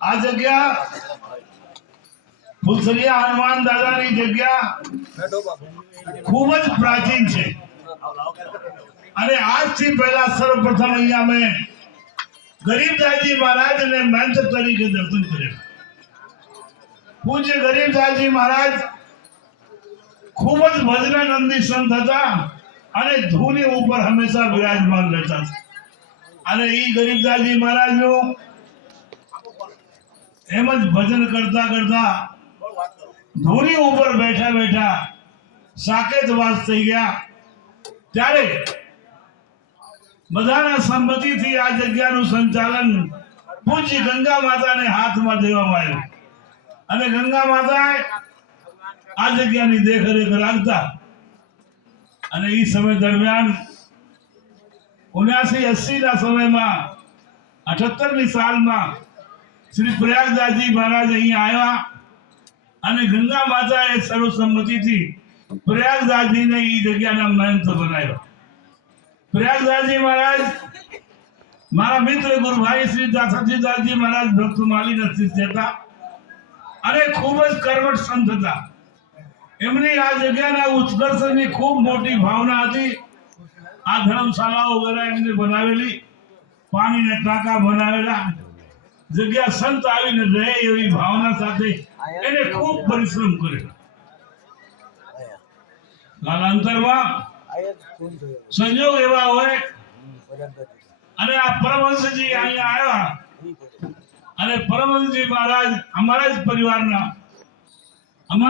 આ જગ્યા ફુલસરિયા હનુમાન દાદાની જગ્યા ખૂબ જ પ્રાચીન છે અને આજથી પહેલા સર્વપ્રથમ અહીંયા મેં ગરીબદાસજી મહારાજને મંચ તરીકે દર્શન કર્યા. પૂજ્ય ગરીબદાસજી મહારાજ ખૂબ જ ભજનાનંદી સંત હતા અને ધૂની ઉપર હંમેશા બિરાજમાન રહેતા અને એ ગરીબદાસજી મહારાજનું એમ જ ભજન કરતા કરતા ધૂની ઉપર બેઠા બેઠા સાકેતવાસ થઈ ગયા. ત્યારે બધાના સંમતિથી આ જગ્યાનું સંચાલન પૂજ્ય ગંગા માતાને હાથમાં દેવામાં આવ્યું અને ગંગા માતાએ આ જગ્યાની દેખરેખ રાખતા અને એ સમય દરમિયાન 79-80 ના સમયમાં 78ની સાલમાં શ્રી પ્રયાગદાસજી મહારાજ અહીંયા આવ્યા અને ગંગા માતાએ સર્વસંમતિથી પ્રયાગદાસજીને એ જગ્યાના મહંત બનાવ્યો. પ્રયાગદાસજી મહારાજ મારા મિત્ર ગુરુભાઈ શ્રી સચિદાસજી મહારાજ ભક્તમાલીના શિષ્ય હતા અને ખૂબ જ કર્મઠ સંત હતા. એમની આ જગ્યાના ઉત્કર્ષની ખૂબ મોટી ભાવના હતી. આ ધર્મશાળાઓ વગેરે એમને બનાવેલી, પાણીના ટાંકા બનાવેલા, જગ્યા સંત આવીને રહે એવી ભાવના સાથે એને ખૂબ પરિશ્રમ કર્યો. કાલાંતરમાં સંજોગ એવા હોય અને આ પરમહંસજી અહીંયા આવ્યા અને પરમહંસજી મહારાજ અમારા જ પરિવારના